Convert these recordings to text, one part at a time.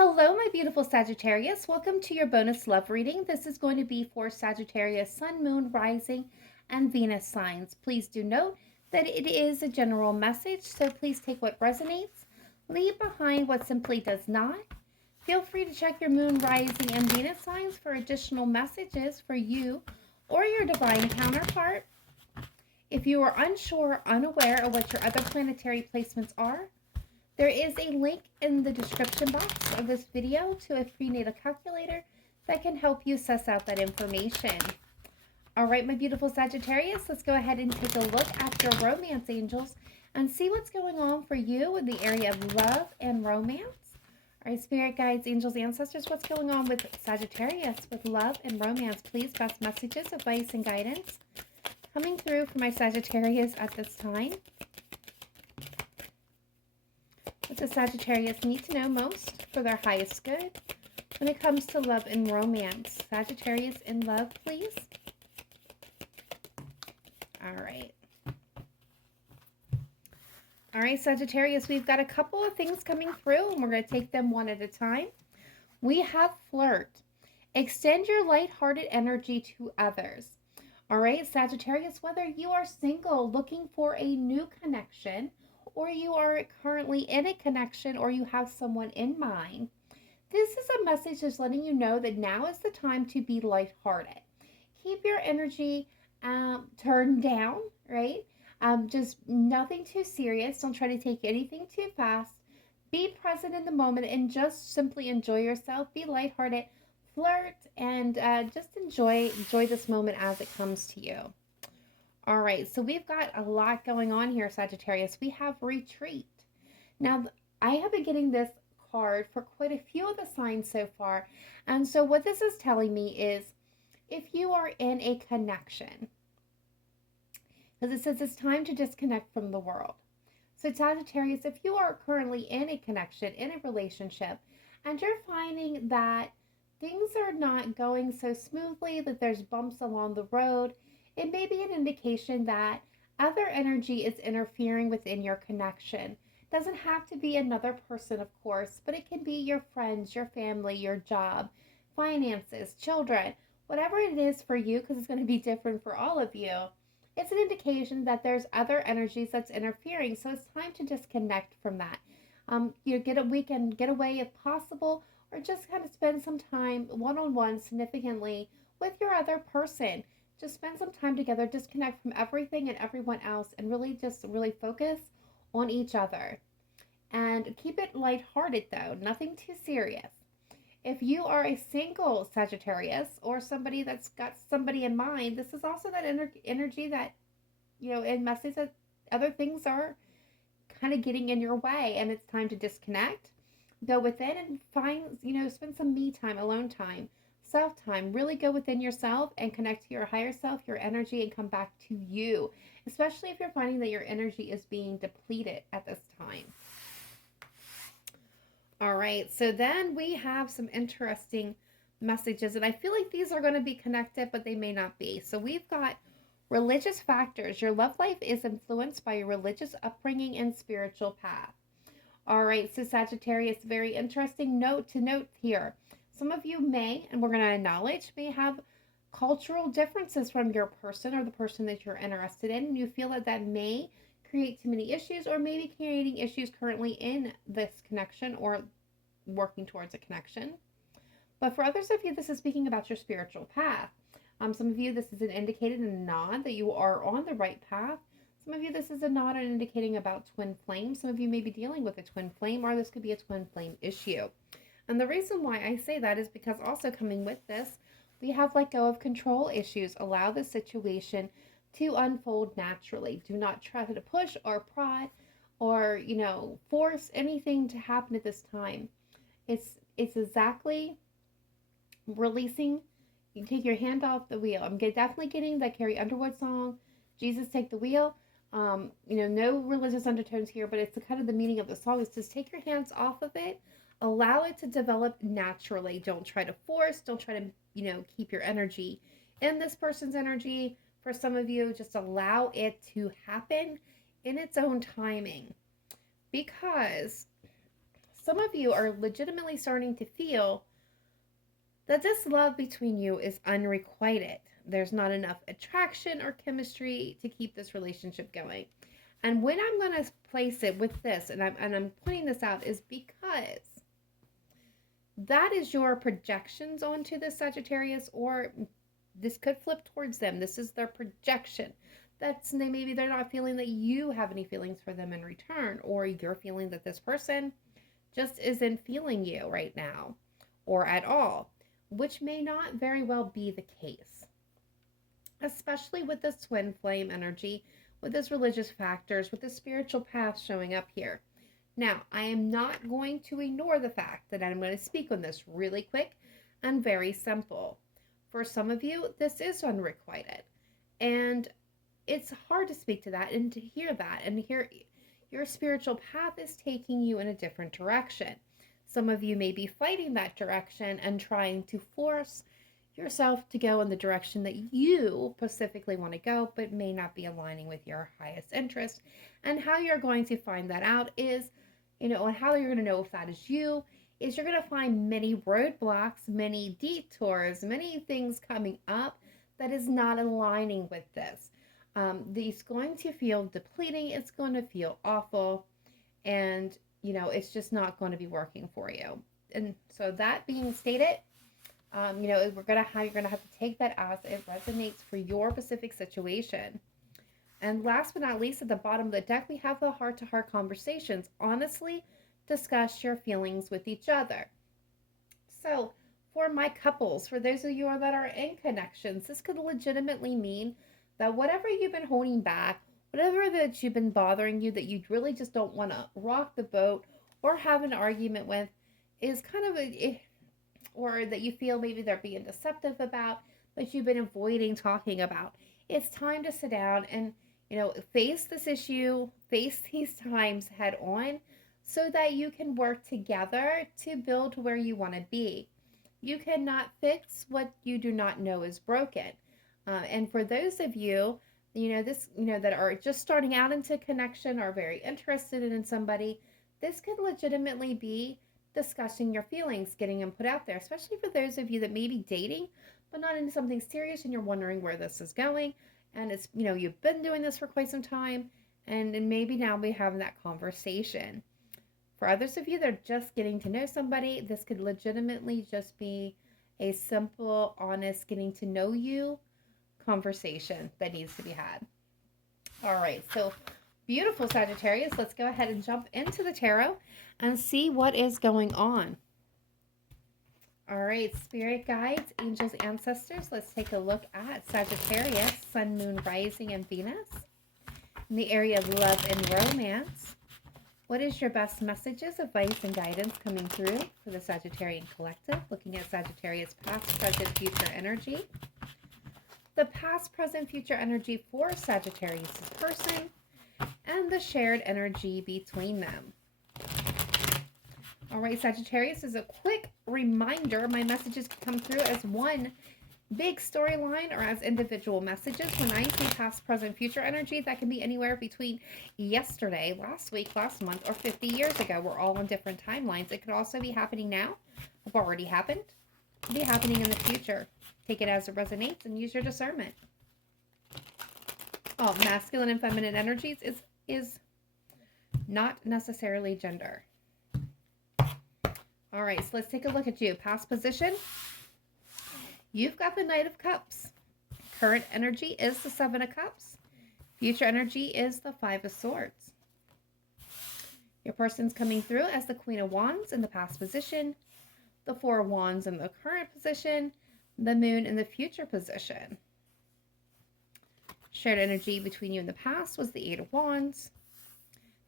Hello, my beautiful Sagittarius. Welcome to your bonus love reading. This is going to be for Sagittarius, Sun, Moon, Rising, and Venus signs. Please do note that it is a general message, so please take what resonates, leave behind what simply does not. Feel free to check your Moon, Rising, and Venus signs for additional messages for you or your divine counterpart. If you are unsure or unaware of what your other planetary placements are, there is a link in the description box of this video to a prenatal calculator that can help you suss out that information. All right, my beautiful Sagittarius, let's go ahead and take a look at your romance angels and see what's going on for you in the area of love and romance. All right, spirit guides, angels, ancestors, what's going on with Sagittarius with love and romance? Please, best messages, advice, and guidance coming through for my Sagittarius at this time. What does Sagittarius need to know most for their highest good when it comes to love and romance? Sagittarius in love, please. All right. All right, Sagittarius, we've got a couple of things coming through, and we're going to take them one at a time. We have flirt. Extend your lighthearted energy to others. All right, Sagittarius, whether you are single looking for a new connection, or you are currently in a connection, or you have someone in mind, this is a message that's letting you know that now is the time to be lighthearted. Keep your energy turned down, right? Just nothing too serious. Don't try to take anything too fast. Be present in the moment and just simply enjoy yourself. Be lighthearted, flirt, and just enjoy this moment as it comes to you. All right, so we've got a lot going on here, Sagittarius. We have retreat. Now, I have been getting this card for quite a few of the signs so far. And so what this is telling me is if you are in a connection, because it says it's time to disconnect from the world. So Sagittarius, if you are currently in a connection, in a relationship, and you're finding that things are not going so smoothly, that there's bumps along the road, it may be an indication that other energy is interfering within your connection. It doesn't have to be another person, of course, but it can be your friends, your family, your job, finances, children, whatever it is for you, because it's going to be different for all of you. It's an indication that there's other energies that's interfering, so it's time to disconnect from that. Get a weekend getaway if possible, or just kind of spend some time one-on-one significantly with your other person. Just spend some time together, disconnect from everything and everyone else, and really focus on each other. And keep it lighthearted though, nothing too serious. If you are a single Sagittarius or somebody that's got somebody in mind, this is also that energy that, it messes that other things are kind of getting in your way, and it's time to disconnect. Go within and find, spend some me time, alone time, self-time. Really go within yourself and connect to your higher self, your energy, and come back to you, especially if you're finding that your energy is being depleted at this time. All right, so then we have some interesting messages, and I feel like these are going to be connected, but they may not be. So we've got religious factors. Your love life is influenced by your religious upbringing and spiritual path. All right, so Sagittarius, very interesting note here. Some of you may, and we're going to acknowledge, may have cultural differences from your person or the person that you're interested in, and you feel that may create too many issues, or maybe creating issues currently in this connection or working towards a connection. But for others of you, this is speaking about your spiritual path. Some of you, this is an indicated and a nod that you are on the right path. Some of you, this is a nod and indicating about twin flame. Some of you may be dealing with a twin flame, or this could be a twin flame issue. And the reason why I say that is because also coming with this, we have let go of control issues. Allow the situation to unfold naturally. Do not try to push or prod or, force anything to happen at this time. It's exactly releasing. You take your hand off the wheel. I'm definitely getting that Carrie Underwood song, Jesus Take the Wheel. No religious undertones here, but it's kind of the meaning of the song is just take your hands off of it. Allow it to develop naturally. Don't try to force. Don't try to, keep your energy in this person's energy. For some of you, just allow it to happen in its own timing. Because some of you are legitimately starting to feel that this love between you is unrequited. There's not enough attraction or chemistry to keep this relationship going. And when I'm going to place it with this, and I'm pointing this out, is because that is your projections onto the Sagittarius, or this could flip towards them. This is their projection. Maybe they're not feeling that you have any feelings for them in return, or you're feeling that this person just isn't feeling you right now or at all, which may not very well be the case, especially with this twin flame energy, with this religious factors, with the spiritual path showing up here. Now, I am not going to ignore the fact that I'm going to speak on this really quick and very simple. For some of you, this is unrequited, and it's hard to speak to that and to hear that and hear your spiritual path is taking you in a different direction. Some of you may be fighting that direction and trying to force yourself to go in the direction that you specifically want to go, but may not be aligning with your highest interest. And how you're going to find that out is, and how you're going to know if that is you, is you're going to find many roadblocks, many detours, many things coming up that is not aligning with this. It's going to feel depleting. It's going to feel awful. And, it's just not going to be working for you. And so that being stated, you're going to have to take that as it resonates for your specific situation. And last but not least, at the bottom of the deck, we have the heart-to-heart conversations. Honestly, discuss your feelings with each other. So for my couples, for those of you that are in connections, this could legitimately mean that whatever you've been holding back, whatever that you've been bothering you, that you really just don't want to rock the boat or have an argument with, is kind of or that you feel maybe they're being deceptive about, but you've been avoiding talking about. It's time to sit down and, face this issue, face these times head on, so that you can work together to build where you want to be. You cannot fix what you do not know is broken. And for those of you, that are just starting out into connection, or very interested in somebody, this could legitimately be discussing your feelings, getting them put out there, especially for those of you that may be dating, but not into something serious, and you're wondering where this is going. And it's, you've been doing this for quite some time, and maybe now we're having that conversation. For others of you that are just getting to know somebody, this could legitimately just be a simple, honest, getting to know you conversation that needs to be had. All right, so beautiful Sagittarius, let's go ahead and jump into the tarot and see what is going on. All right, spirit guides, angels, ancestors, let's take a look at Sagittarius, sun, moon, rising, and Venus. In the area of love and romance, what is your best messages, advice, and guidance coming through for the Sagittarian collective? Looking at Sagittarius past, present, future energy. The past, present, future energy for Sagittarius' person, and the shared energy between them. All right, Sagittarius, is a quick reminder, my messages can come through as one big storyline or as individual messages. When I say past, present, future energy, that can be anywhere between yesterday, last week, last month, or 50 years ago. We're all on different timelines. It could also be happening now, have already happened, be happening in the future. Take it as it resonates and use your discernment. Oh, masculine and feminine energies is not necessarily gender. All right, so let's take a look at you. Past position, you've got the Knight of Cups. Current energy is the Seven of Cups. Future energy is the Five of Swords. Your person's coming through as the Queen of Wands in the past position, the Four of Wands in the current position, the Moon in the future position. Shared energy between you in the past was the Eight of Wands.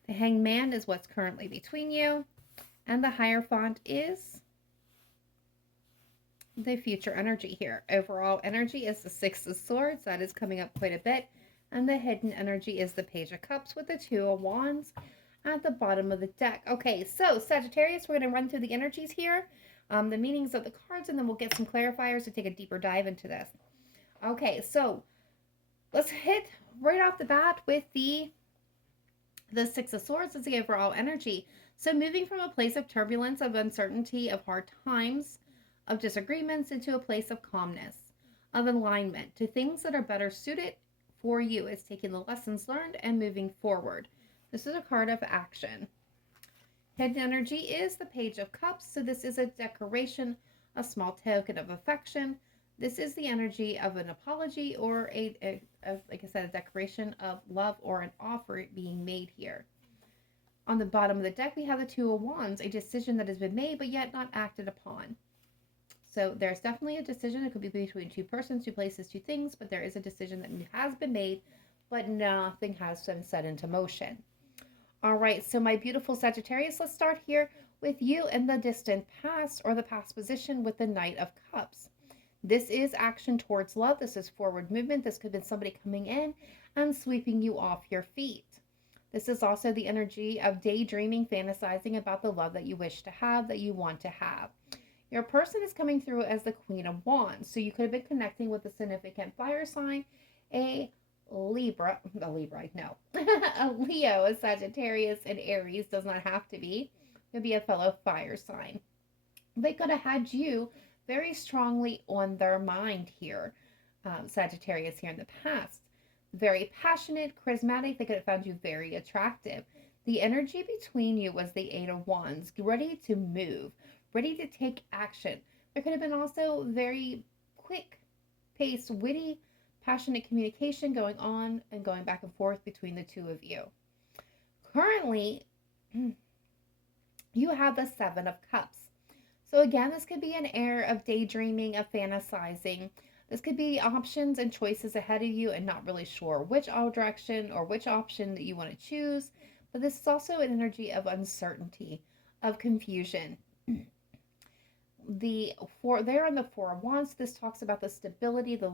The Hanged Man is what's currently between you. And the Hierophant is the future energy here. Overall energy is the Six of Swords. That is coming up quite a bit. And the hidden energy is the Page of Cups with the Two of Wands at the bottom of the deck. Okay, so Sagittarius, we're going to run through the energies here, the meanings of the cards, and then we'll get some clarifiers to take a deeper dive into this. Okay, so let's hit right off the bat with the Six of Swords as the overall energy. So moving from a place of turbulence, of uncertainty, of hard times, of disagreements into a place of calmness, of alignment to things that are better suited for you. It's taking the lessons learned and moving forward. This is a card of action. Hidden energy is the Page of Cups. So this is a decoration, a small token of affection. This is the energy of an apology or like I said, a declaration of love or an offer being made here. On the bottom of the deck, we have the Two of Wands, a decision that has been made but yet not acted upon. So there's definitely a decision. It could be between two persons, two places, two things, but there is a decision that has been made, but nothing has been set into motion. All right, so my beautiful Sagittarius, let's start here with you in the distant past or the past position with the Knight of Cups. This is action towards love. This is forward movement. This could have been somebody coming in and sweeping you off your feet. This is also the energy of daydreaming, fantasizing about the love that you wish to have, that you want to have. Your person is coming through as the Queen of Wands. So you could have been connecting with a significant fire sign, a Leo, a Sagittarius, and Aries. Does not have to be. It could be a fellow fire sign. They could have had you very strongly on their mind here, Sagittarius, here in the past. Very passionate, charismatic. They could have found you very attractive. The energy between you was the Eight of Wands, ready to move, ready to take action. There could have been also very quick paced, witty, passionate communication going on and going back and forth between the two of you. Currently, you have the Seven of Cups. So again, this could be an air of daydreaming, of fantasizing. This could be options and choices ahead of you and not really sure which direction or which option that you want to choose. But this is also an energy of uncertainty, of confusion. There in the Four of Wands, this talks about the stability, the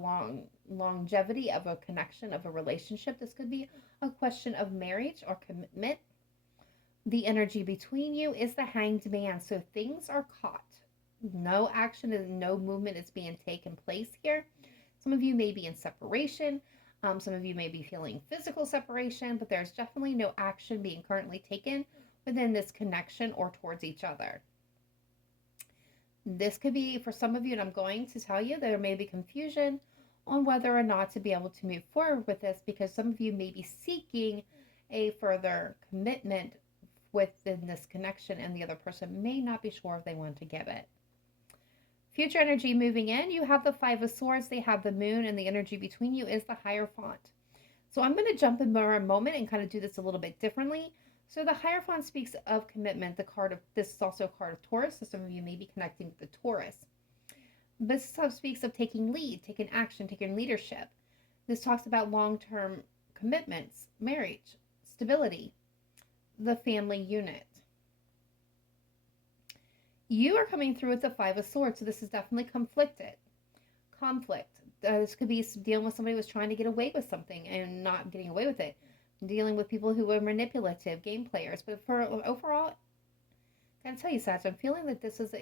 longevity of a connection, of a relationship. This could be a question of marriage or commitment. The energy between you is the Hanged Man. So things are caught. No action and no movement is being taken place here. Some of you may be in separation. Some of you may be feeling physical separation, but there's definitely no action being currently taken within this connection or towards each other. This could be for some of you, and I'm going to tell you there may be confusion on whether or not to be able to move forward with this, because some of you may be seeking a further commitment within this connection and the other person may not be sure if they want to give it. Future energy moving in, you have the Five of Swords, they have the Moon, and the energy between you is the Hierophant. So I'm going to jump in for a moment and kind of do this a little bit differently. So the Hierophant speaks of commitment. This is also a card of Taurus, so some of you may be connecting with the Taurus. This speaks of taking lead, taking action, taking leadership. This talks about long-term commitments, marriage, stability, the family unit. You are coming through with the Five of Swords, so this is definitely conflict. This could be dealing with somebody who was trying to get away with something and not getting away with it. Dealing with people who are manipulative, game players. But for overall, I gotta tell you, Sag, I'm feeling that this is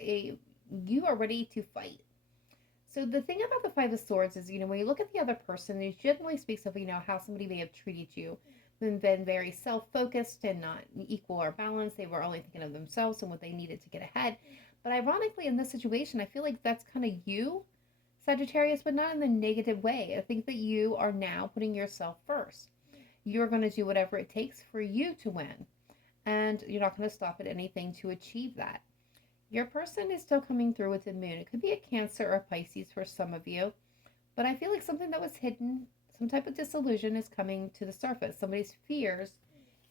you are ready to fight. So the thing about the Five of Swords is, when you look at the other person, it generally speaks of, how somebody may have treated you, been very self-focused and not equal or balanced. They were only thinking of themselves and what they needed to get ahead. But ironically, in this situation, I feel like that's kind of you, Sagittarius, but not in the negative way. I think that you are now putting yourself first. You're going to do whatever it takes for you to win. And you're not going to stop at anything to achieve that. Your person is still coming through with the Moon. It could be a Cancer or Pisces for some of you. But I feel like something that was hidden, some type of disillusion is coming to the surface. Somebody's fears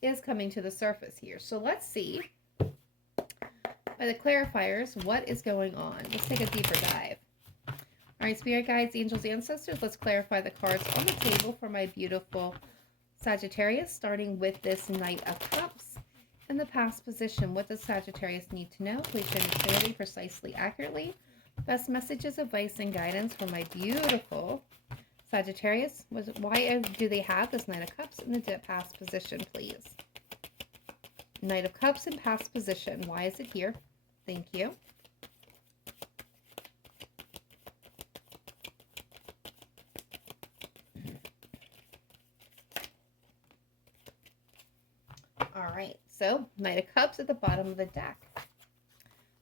is coming to the surface here. So let's see, by the clarifiers, what is going on. Let's take a deeper dive. All right, spirit guides, angels, ancestors, let's clarify the cards on the table for my beautiful Sagittarius, starting with this Knight of Cups in the past position. What does Sagittarius need to know? Please show me clearly, precisely, accurately. Best messages, advice, and guidance for my beautiful Sagittarius. Why do they have this Knight of Cups in the past position, please? Knight of Cups in past position. Why is it here? Thank you. All right. So, Knight of Cups at the bottom of the deck.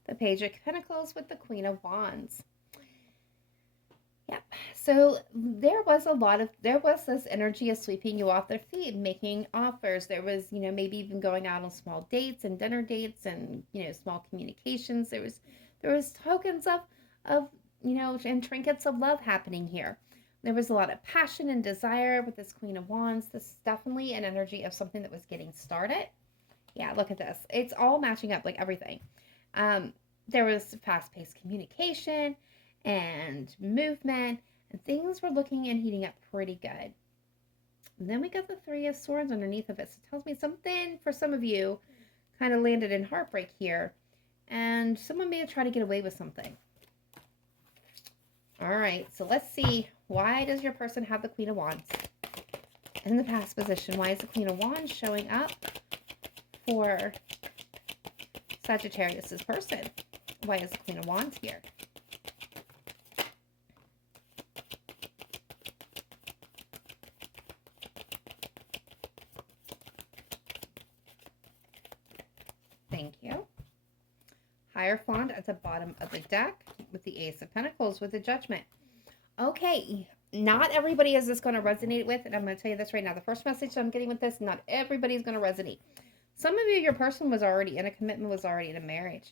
The Page of Pentacles with the Queen of Wands. Yep. So there was this energy of sweeping you off their feet, making offers. There was, maybe even going out on small dates and dinner dates and, small communications. There was tokens of, and trinkets of love happening here. There was a lot of passion and desire with this Queen of Wands. This is definitely an energy of something that was getting started. Yeah, look at this. It's all matching up, like everything. There was fast-paced communication and movement, and things were looking and heating up pretty good. And then we got the Three of Swords underneath of it. So it tells me something, for some of you, kind of landed in heartbreak here. And someone may have tried to get away with something. All right, so let's see. Why does your person have the Queen of Wands in the past position? Why is the Queen of Wands showing up for Sagittarius' person? Why is the Queen of Wands here? Thank you. Hierophant at the bottom of the deck with the Ace of Pentacles with the Judgment. Okay, not everybody is this going to resonate with, and I'm going to tell you this right now. The first message I'm getting with this, not everybody's going to resonate. Some of you, your person was already in a commitment, was already in a marriage.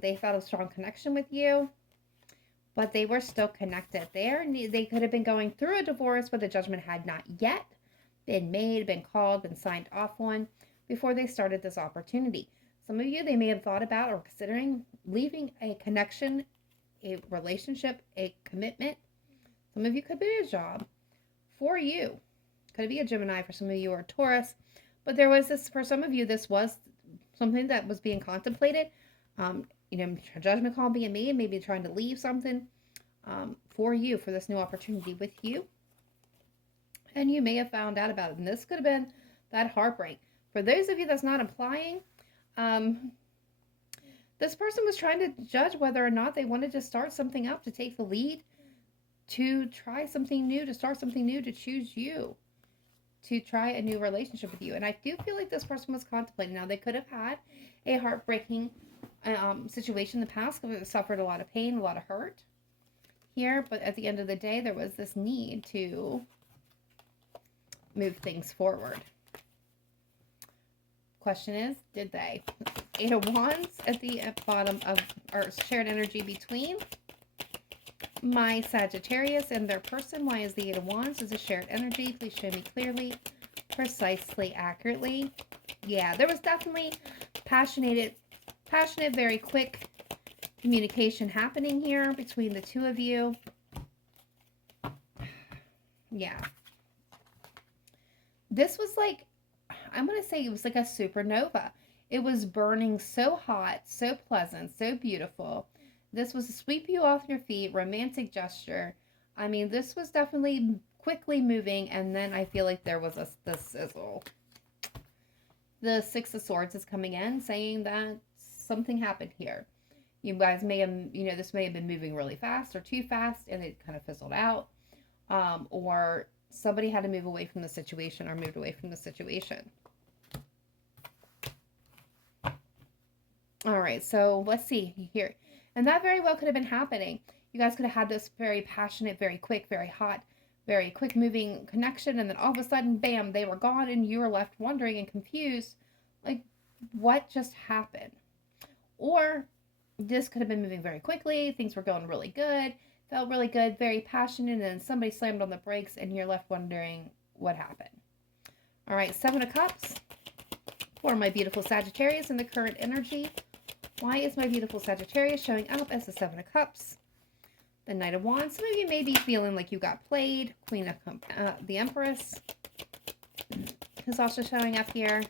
They felt a strong connection with you, but they were still connected. They could have been going through a divorce, but the judgment had not yet been made, been called, been signed off on before they started this opportunity. Some of you, they may have thought about or considering leaving a connection, a relationship, a commitment. Some of you could be a job for you. Could be a Gemini for some of you, or a Taurus. But there was this, for some of you, this was something that was being contemplated. Judgment call being made, maybe trying to leave something for you, for this new opportunity with you. And you may have found out about it. And this could have been that heartbreak. For those of you that's not applying, this person was trying to judge whether or not they wanted to start something up, to take the lead, to try something new, to start something new, to choose you, to try a new relationship with you. And I do feel like this person was contemplating. Now, they could have had a heartbreaking situation in the past, because they suffered a lot of pain, a lot of hurt here. But at the end of the day, there was this need to move things forward. Question is, did they? Eight of Wands at the bottom of our shared energy between my Sagittarius and their person. Why is the Eight of Wands is a shared energy? Please show me clearly, precisely, accurately. Yeah, there was definitely passionate, very quick communication happening here between the two of you. Yeah. This was like, I'm going to say it was like a supernova. It was burning so hot, so pleasant, so beautiful. This was a sweep you off your feet, romantic gesture. I mean, this was definitely quickly moving, and then I feel like there was the sizzle. The Six of Swords is coming in, saying that something happened here. You guys may have, this may have been moving really fast or too fast, and it kind of fizzled out. Or somebody had to move away from the situation, or moved away from the situation. All right, so let's see here. And that very well could have been happening. You guys could have had this very passionate, very quick, very hot, very quick moving connection. And then all of a sudden, bam, they were gone, and you were left wondering and confused, like, what just happened? Or this could have been moving very quickly. Things were going really good, felt really good, very passionate. And then somebody slammed on the brakes, and you're left wondering what happened. All right, Seven of Cups for my beautiful Sagittarius in the current energy. Why is my beautiful Sagittarius showing up as the Seven of Cups? The Knight of Wands. Some of you may be feeling like you got played. Queen of the Empress is also showing up here.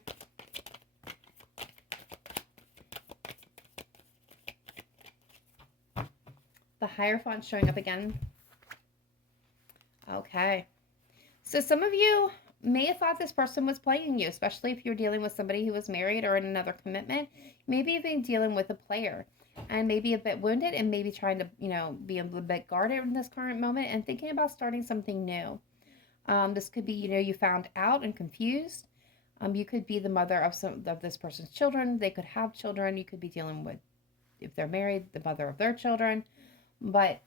The Hierophant showing up again. Okay. So some of you may have thought this person was playing you, especially if you're dealing with somebody who was married or in another commitment. Maybe you've been dealing with a player and maybe a bit wounded, and maybe trying to, be a bit guarded in this current moment and thinking about starting something new. This could be, you found out and confused. You could be the mother of some of this person's children. They could have children. You could be dealing with, if they're married, the mother of their children. But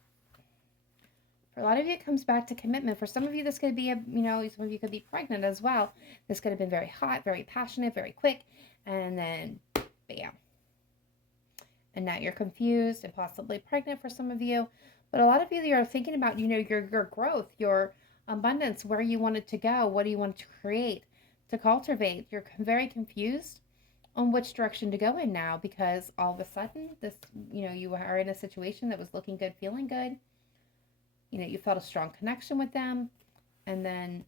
for a lot of you, it comes back to commitment. For some of you, this could be some of you could be pregnant as well. This could have been very hot, very passionate, very quick, and then bam. And now you're confused and possibly pregnant for some of you. But a lot of you are thinking about, your growth, your abundance, where you want it to go, what do you want to create, to cultivate. You're very confused on which direction to go in now, because all of a sudden you are in a situation that was looking good, feeling good. You felt a strong connection with them, and then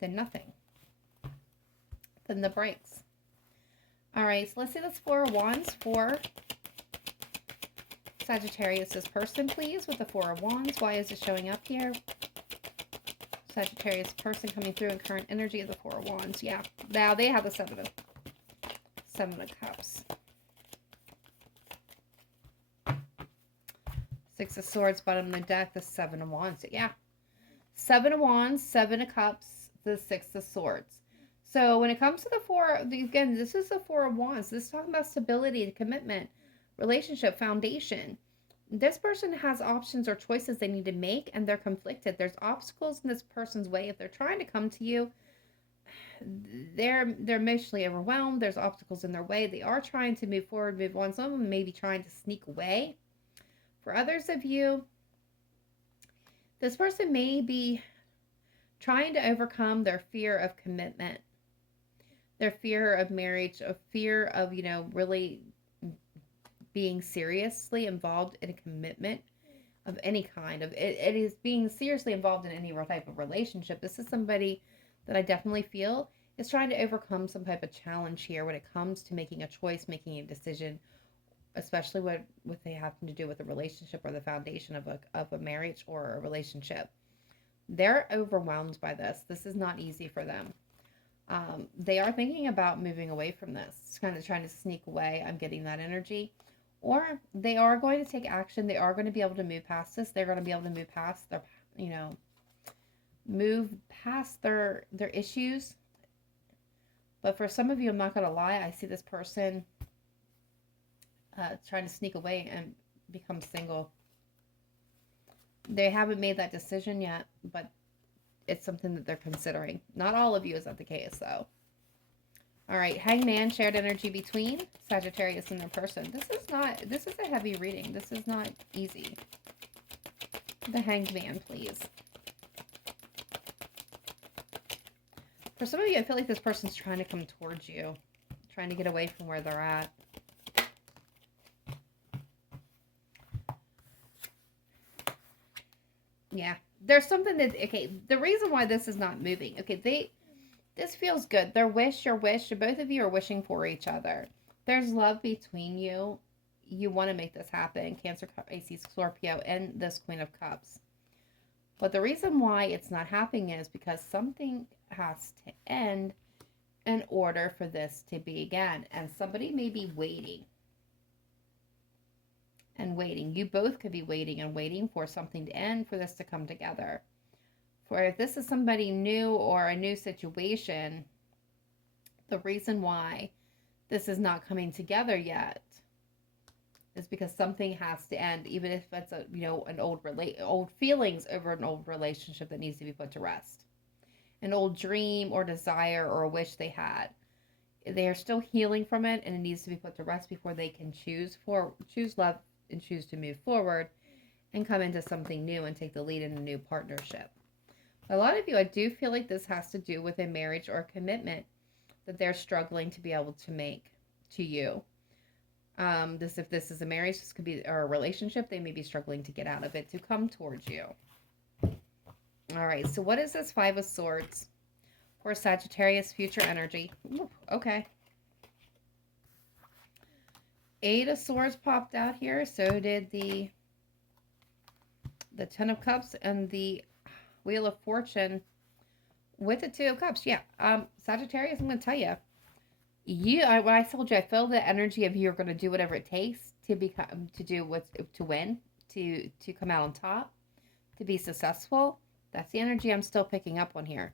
nothing. Then the breaks. All right, so let's see this Four of Wands for Sagittarius' person, please, with the Four of Wands. Why is it showing up here? Sagittarius person coming through in current energy of the Four of Wands. Yeah, now they have the Seven of Cups. Six of Swords, bottom of the deck, the Seven of Wands. Yeah, Seven of Wands, Seven of Cups, the Six of Swords. So when it comes to the four, again, this is the Four of Wands. This is talking about stability, commitment, relationship, foundation. This person has options or choices they need to make, and they're conflicted. There's obstacles in this person's way. If they're trying to come to you, they're emotionally overwhelmed. There's obstacles in their way. They are trying to move forward, move on. Some of them may be trying to sneak away. For others of you, this person may be trying to overcome their fear of commitment, their fear of marriage, a fear of, really being seriously involved in a commitment of any kind. It is being seriously involved in any type of relationship. This is somebody that I definitely feel is trying to overcome some type of challenge here when it comes to making a choice, making a decision, especially what they happen to do with a relationship or the foundation of a marriage or a relationship. They're overwhelmed by this. This is not easy for them. They are thinking about moving away from this. It's kind of trying to sneak away. I'm getting that energy. Or they are going to take action. They are going to be able to move past this. They're going to be able to move past their, move past their issues. But for some of you, I'm not going to lie, I see this person trying to sneak away and become single. They haven't made that decision yet, but it's something that they're considering. Not all of you is that the case, though. All right, Hangman, shared energy between Sagittarius and their person. This is a heavy reading. This is not easy. The Hanged Man, please. For some of you, I feel like this person's trying to come towards you, trying to get away from where they're at. Yeah, there's something that, okay, the reason why this is not moving, okay, this feels good. Your wish, both of you are wishing for each other. There's love between you. You want to make this happen. Cancer, Pisces, Scorpio, and this Queen of Cups. But the reason why it's not happening is because something has to end in order for this to begin. And somebody may be waiting. And waiting. You both could be waiting and waiting for something to end for this to come together. For if this is somebody new or a new situation, the reason why this is not coming together yet is because something has to end, even if it's an old feelings over an old relationship that needs to be put to rest, an old dream or desire or a wish they had. They are still healing from it, and it needs to be put to rest before they can choose love and choose to move forward and come into something new and take the lead in a new partnership. A lot of you, I do feel like this has to do with a marriage or a commitment that they're struggling to be able to make to you. If this is a marriage, this could be, or a relationship, they may be struggling to get out of it to come towards you. All right, so what is this Five of Swords for Sagittarius future energy? Ooh, okay. Eight of Swords popped out here. So did the Ten of Cups and the Wheel of Fortune with the Two of Cups. Yeah. Sagittarius, I'm going to tell you. When I told you, I feel the energy of you're going to do whatever it takes to win, to come out on top, to be successful. That's the energy I'm still picking up on here.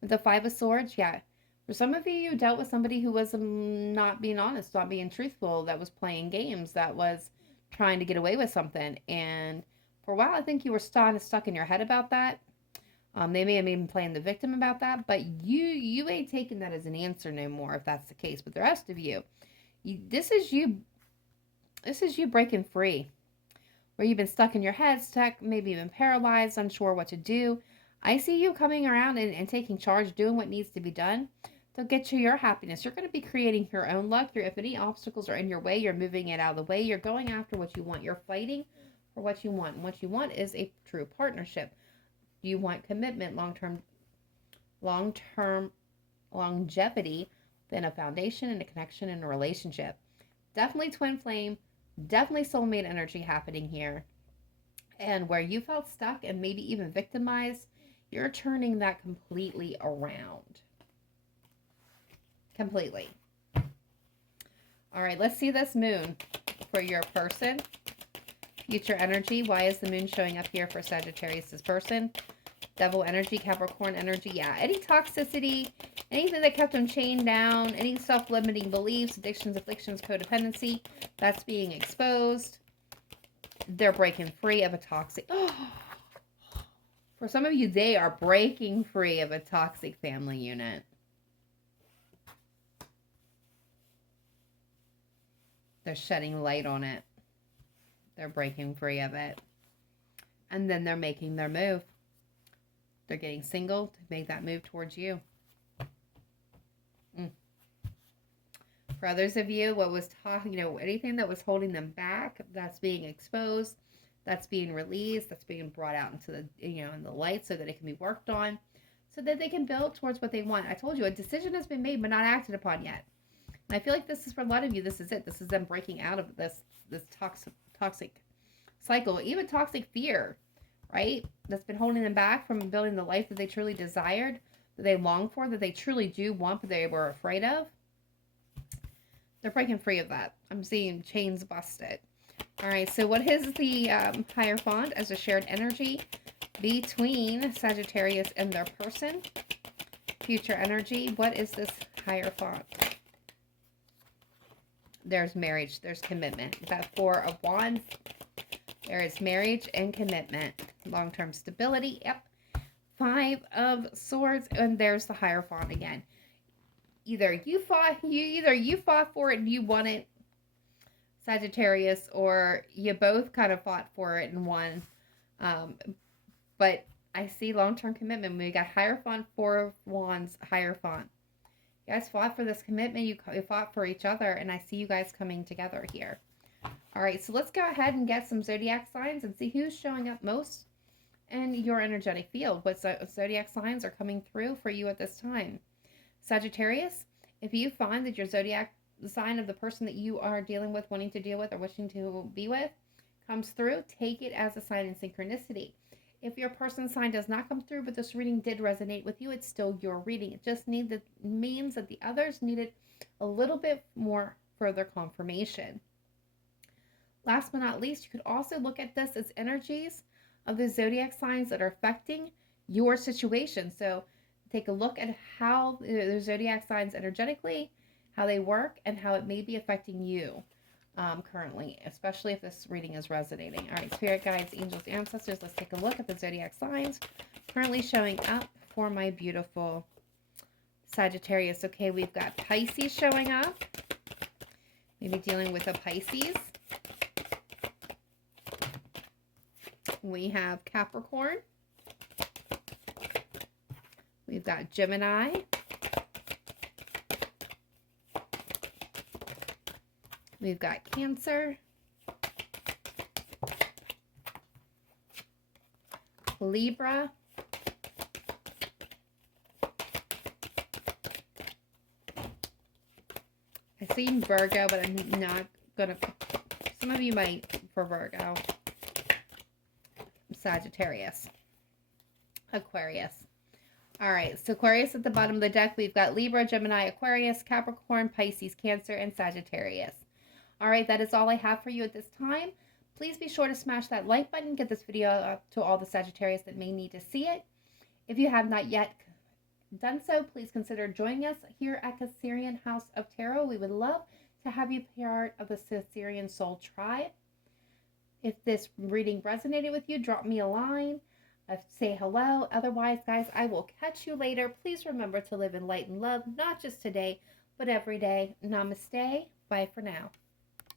With the Five of Swords, yeah. For some of you, you dealt with somebody who was not being honest, not being truthful, that was playing games, that was trying to get away with something. And for a while, I think you were stuck in your head about that. They may have been playing the victim about that, but you ain't taking that as an answer no more if that's the case. But the rest of you, this is you breaking free. Where you've been stuck in your head, stuck, maybe even paralyzed, unsure what to do. I see you coming around and taking charge, doing what needs to be done to get to your happiness. You're going to be creating your own luck. If any obstacles are in your way, you're moving it out of the way. You're going after what you want. You're fighting for what you want. And what you want is a true partnership. You want commitment, long-term longevity, then a foundation and a connection and a relationship. Definitely twin flame, definitely soulmate energy happening here. And where you felt stuck and maybe even victimized, you're turning that completely around. Completely. All right, let's see this moon for your person. Future energy. Why is the moon showing up here for Sagittarius' person? Devil energy, Capricorn energy. Yeah, any toxicity, anything that kept them chained down, any self-limiting beliefs, addictions, afflictions, codependency, that's being exposed. They're breaking free of a toxic... For some of you, they are breaking free of a toxic family unit. They're shedding light on it. They're breaking free of it. And then they're making their move. They're getting single to make that move towards you. For others of you, what was anything that was holding them back, that's being exposed, that's being released, that's being brought out into the, in the light so that it can be worked on, so that they can build towards what they want. I told you, a decision has been made but not acted upon yet. And I feel like this is for a lot of you, this is it. This is them breaking out of this toxic cycle, even toxic fear, right? That's been holding them back from building the life that they truly desired, that they long for, that they truly do want, but they were afraid of. They're breaking free of that. I'm seeing chains busted. All right, so what is the Hierophant as a shared energy between Sagittarius and their person? Future energy. What is this Hierophant? There's marriage. There's commitment. That Four of Wands. There is marriage and commitment. Long-term stability. Yep. Five of Swords. And there's the Hierophant again. Either you fought for it and you won it, Sagittarius, or you both kind of fought for it and won. But I see long-term commitment. We got Hierophant, Four of Wands, Hierophant. You guys fought for this commitment. You fought for each other, and I see you guys coming together here. All right, so let's go ahead and get some zodiac signs and see who's showing up most in your energetic field. What zodiac signs are coming through for you at this time? Sagittarius, if you find that your zodiac sign of the person that you are dealing with, wanting to deal with, or wishing to be with comes through, take it as a sign in synchronicity. If your person's sign does not come through, but this reading did resonate with you, it's still your reading. It just means that the others needed a little bit more further confirmation. Last but not least, you could also look at this as energies of the zodiac signs that are affecting your situation. So take a look at how the zodiac signs energetically, how they work, and how it may be affecting you currently, especially if this reading is resonating. All right, spirit guides, angels, ancestors, let's take a look at the zodiac signs currently showing up for my beautiful Sagittarius. Okay, we've got Pisces showing up. Maybe dealing with a Pisces. We have Capricorn. We've got Gemini. We've got Cancer. Libra. I see Virgo, but I'm not gonna. Some of you might for Virgo. Sagittarius. Aquarius. All right, so Aquarius at the bottom of the deck, we've got Libra, Gemini, Aquarius, Capricorn, Pisces, Cancer, and Sagittarius. All right, that is all I have for you at this time. Please be sure to smash that like button, get this video up to all the Sagittarius that may need to see it. If you have not yet done so, please consider joining us here at Cancerian House of Tarot. We would love to have you part of the Cancerian Soul Tribe. If this reading resonated with you, drop me a line. Say hello. Otherwise, guys, I will catch you later. Please remember to live in light and love, not just today, but every day. Namaste. Bye for now.